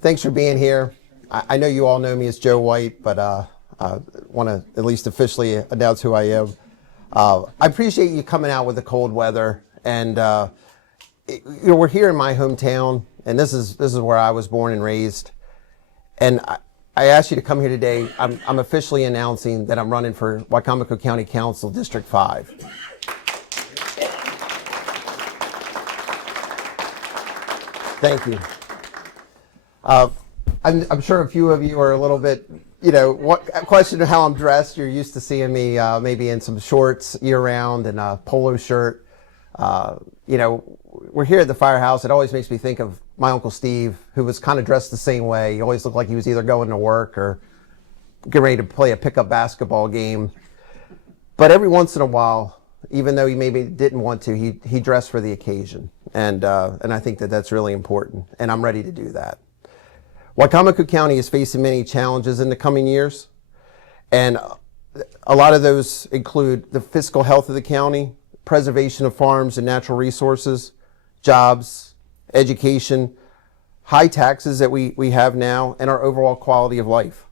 Thanks for being here. I know you all know me as Joe White, but I want to at least officially announce who I am. I appreciate you coming out with the cold weather, and we're here in my hometown, and this is where I was born and raised. And I asked you to come here today. I'm officially announcing that I'm running for Wicomico County Council District 5. Thank you. I'm sure a few of you are a little bit, question how I'm dressed. You're used to seeing me maybe in some shorts year-round and a polo shirt. We're here at the firehouse. It always makes me think of my Uncle Steve, who was kind of dressed the same way. He always looked like he was either going to work or getting ready to play a pickup basketball game. But every once in a while, even though he maybe didn't want to, he dressed for the occasion. And I think that that's really important, and I'm ready to do that. Wicomico County is facing many challenges in the coming years, and a lot of those include the fiscal health of the county, preservation of farms and natural resources, jobs, education, high taxes that we have now, and our overall quality of life.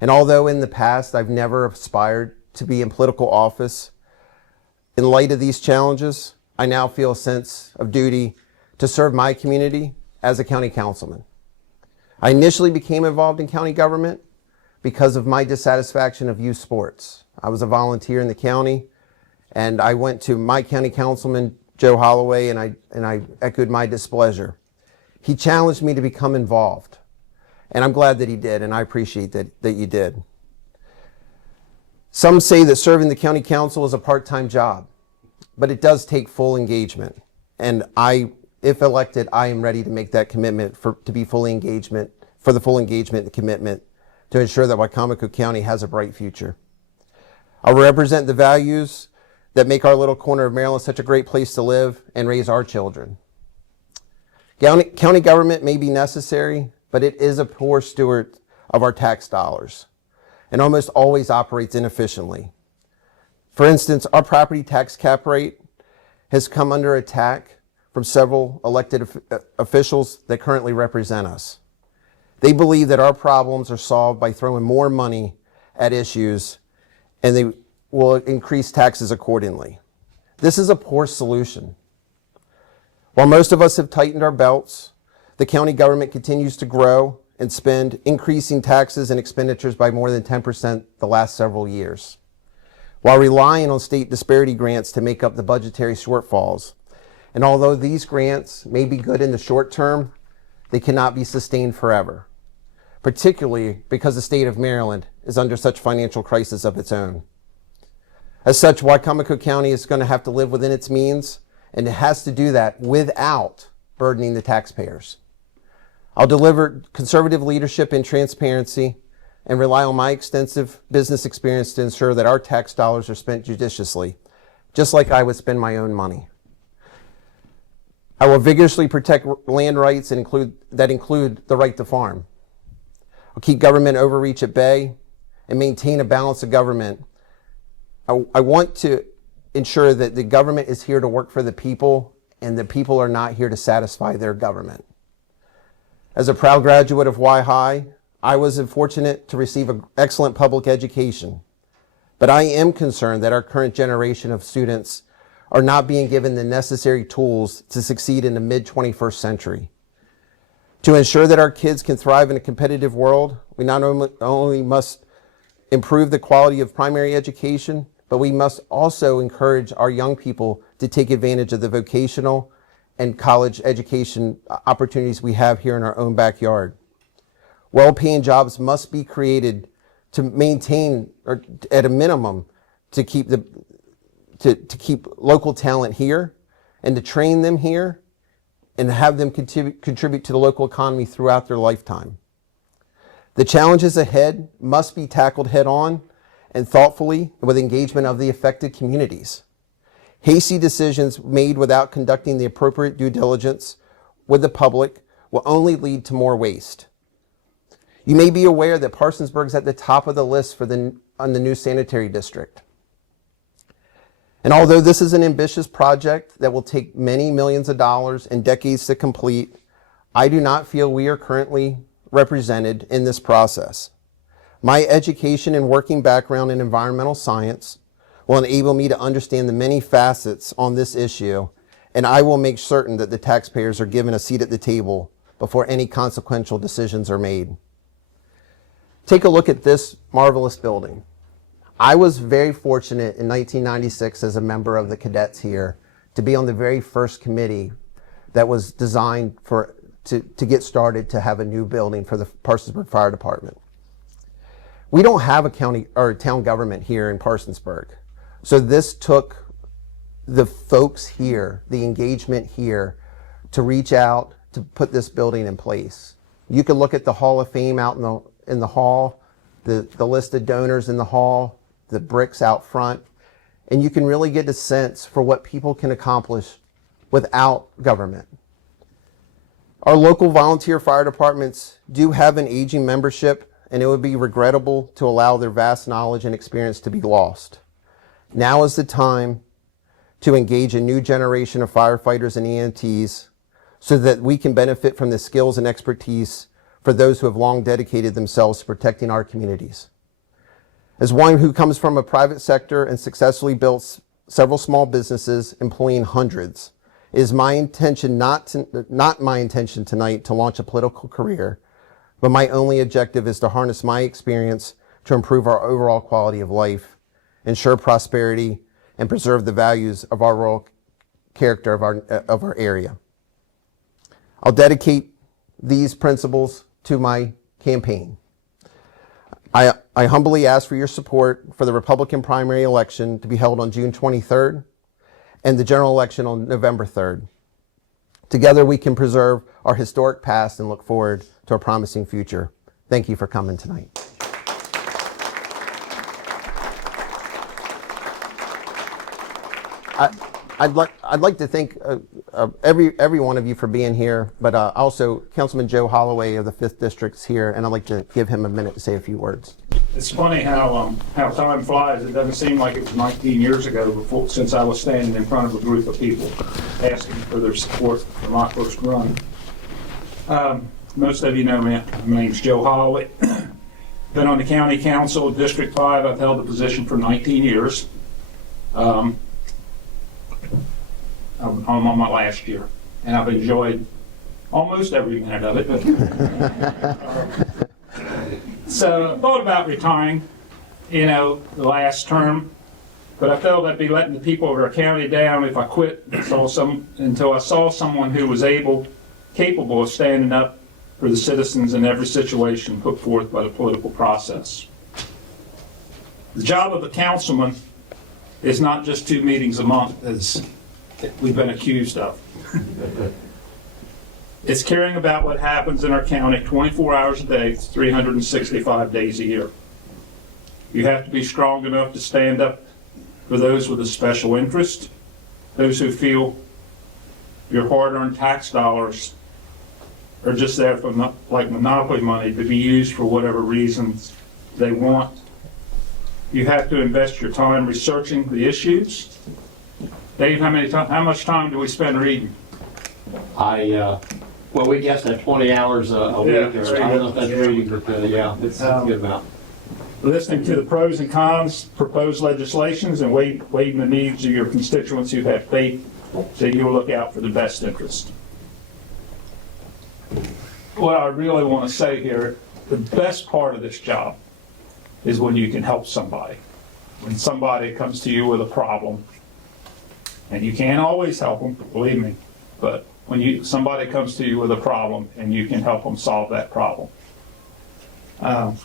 And although in the past I've never aspired to be in political office, in light of these challenges, I now feel a sense of duty to serve my community as a county councilman. I initially became involved in county government because of my dissatisfaction of youth sports. I was a volunteer in the county, and I went to my county councilman, Joe Holloway, and I echoed my displeasure. He challenged me to become involved, and I'm glad that he did, and I appreciate that you did. Some say that serving the county council is a part-time job, but it does take full engagement, and if elected, I am ready to make that commitment for the full engagement and commitment to ensure that Wicomico County has a bright future. I'll represent the values that make our little corner of Maryland such a great place to live and raise our children. County government may be necessary, but it is a poor steward of our tax dollars and almost always operates inefficiently. For instance, our property tax cap rate has come under attack from several elected officials that currently represent us. They believe that our problems are solved by throwing more money at issues, and they will increase taxes accordingly. This is a poor solution. While most of us have tightened our belts, the county government continues to grow and spend, increasing taxes and expenditures by more than 10% the last several years, while relying on state disparity grants to make up the budgetary shortfalls. And although these grants may be good in the short term, they cannot be sustained forever, particularly because the state of Maryland is under such financial crisis of its own. As such, Wicomico County is going to have to live within its means, and it has to do that without burdening the taxpayers. I'll deliver conservative leadership and transparency and rely on my extensive business experience to ensure that our tax dollars are spent judiciously, just like I would spend my own money. I will vigorously protect land rights that include the right to farm. I'll keep government overreach at bay and maintain a balance of government. I want to ensure that the government is here to work for the people, and the people are not here to satisfy their government. As a proud graduate of Y High, I was fortunate to receive an excellent public education, but I am concerned that our current generation of students are not being given the necessary tools to succeed in the mid-21st century. To ensure that our kids can thrive in a competitive world, we not only must improve the quality of primary education, but we must also encourage our young people to take advantage of the vocational and college education opportunities we have here in our own backyard. Well-paying jobs must be created to maintain, or at a minimum, to keep local talent here and to train them here and have them contribute to the local economy throughout their lifetime. The challenges ahead must be tackled head on and thoughtfully with engagement of the affected communities. Hasty decisions made without conducting the appropriate due diligence with the public will only lead to more waste. You may be aware that Parsonsburg is at the top of the list on the new sanitary district. And although this is an ambitious project that will take many millions of dollars and decades to complete, I do not feel we are currently represented in this process. My education and working background in environmental science will enable me to understand the many facets on this issue, and I will make certain that the taxpayers are given a seat at the table before any consequential decisions are made. Take a look at this marvelous building. I was very fortunate in 1996 as a member of the cadets here to be on the very first committee that was designed to get started to have a new building for the Parsonsburg Fire Department. We don't have a county or a town government here in Parsonsburg. So this took the folks here, the engagement here, to reach out to put this building in place. You could look at the Hall of Fame out in the hall, the list of donors in the hall, the bricks out front, and you can really get a sense for what people can accomplish without government. Our local volunteer fire departments do have an aging membership, and it would be regrettable to allow their vast knowledge and experience to be lost. Now is the time to engage a new generation of firefighters and EMTs so that we can benefit from the skills and expertise for those who have long dedicated themselves to protecting our communities. As one who comes from a private sector and successfully built several small businesses employing hundreds, it is my intention not my intention tonight to launch a political career, but my only objective is to harness my experience to improve our overall quality of life, ensure prosperity, and preserve the values of our rural character of our area. I'll dedicate these principles to my campaign. I humbly ask for your support for the Republican primary election to be held on June 23rd and the general election on November 3rd. Together we can preserve our historic past and look forward to a promising future. Thank you for coming tonight. I'd like to thank every one of you for being here, but also Councilman Joe Holloway of the 5th District's here, and I'd like to give him a minute to say a few words. It's funny how time flies. It doesn't seem like it was 19 years ago since I was standing in front of a group of people asking for their support for my first run. Most of you know me. My name's Joe Holloway. Been on the County Council, District 5. I've held the position for 19 years. I'm on my last year, and I've enjoyed almost every minute of it. So I thought about retiring, the last term, but I felt I'd be letting the people of our county down if I quit until I saw someone who was capable of standing up for the citizens in every situation put forth by the political process. The job of a councilman is not just 2 meetings a month, as we've been accused of. It's caring about what happens in our county 24 hours a day, 365 days a year. You have to be strong enough to stand up for those with a special interest, those who feel your hard-earned tax dollars are just there for like monopoly money to be used for whatever reasons they want. You have to invest your time researching the issues. Dave, how much time do we spend reading? Well, we guessed at 20 hours a week. Yeah, Or, I don't know if that's reading, but yeah, it's a good amount. Listening to the pros and cons, proposed legislations, and weighing the needs of your constituents who have faith so you'll look out for the best interest. What I really want to say here, the best part of this job is when you can help somebody. When somebody comes to you with a problem, and you can't always help them, believe me, but when somebody comes to you with a problem and you can help them solve that problem. I'm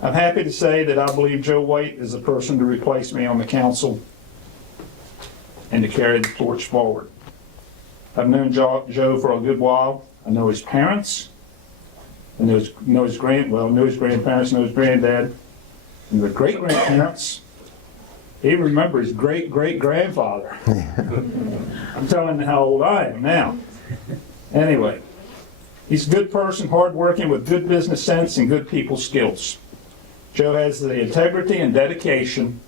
happy to say that I believe Joe White is the person to replace me on the council and to carry the torch forward. I've known Joe for a good while. I know his parents, I know his grandparents, know his granddad, and their great-grandparents. He even remembers his great-great-grandfather. I'm telling you how old I am now. Anyway, he's a good person, hardworking, with good business sense and good people skills. Joe has the integrity and dedication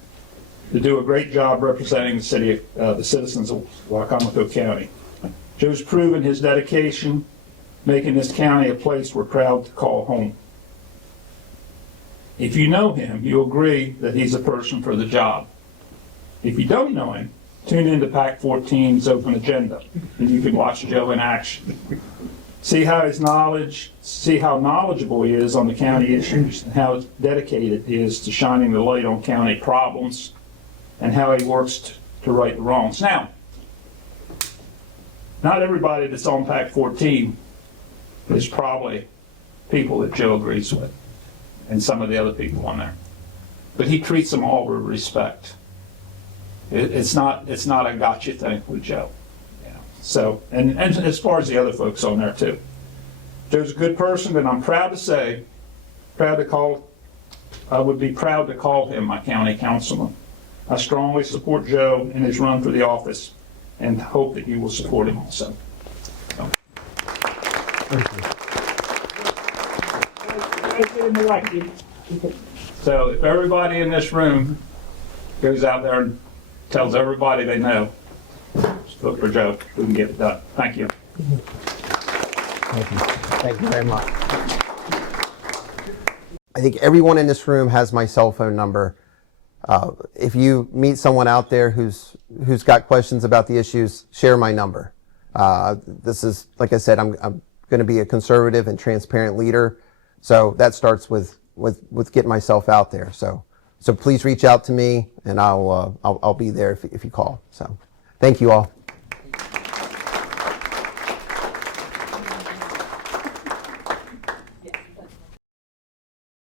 to do a great job representing the citizens of Wicomico County. Joe's proven his dedication making this county a place we're proud to call home. If you know him, you'll agree that he's a person for the job. If you don't know him, tune into PAC 14's open agenda, and you can watch Joe in action. See how knowledgeable he is on the county issues, and how dedicated he is to shining the light on county problems, and how he works to right the wrongs. Now, not everybody that's on PAC 14 is probably people that Joe agrees with, and some of the other people on there. But he treats them all with respect. It's not a gotcha thing with Joe. So, and as far as the other folks on there too. Joe's a good person, and I'm proud to say, I would be proud to call him my county councilman. I strongly support Joe in his run for the office, and hope that you will support him also. So if everybody in this room goes out there and tells everybody they know, just vote for Joe, we can get it done. Thank you. Thank you very much. I think everyone in this room has my cell phone number. If you meet someone out there who's got questions about the issues, share my number. This is, like I said, I'm going to be a conservative and transparent leader. So that starts with getting myself out there. So please reach out to me, and I'll be there if you call. So thank you all.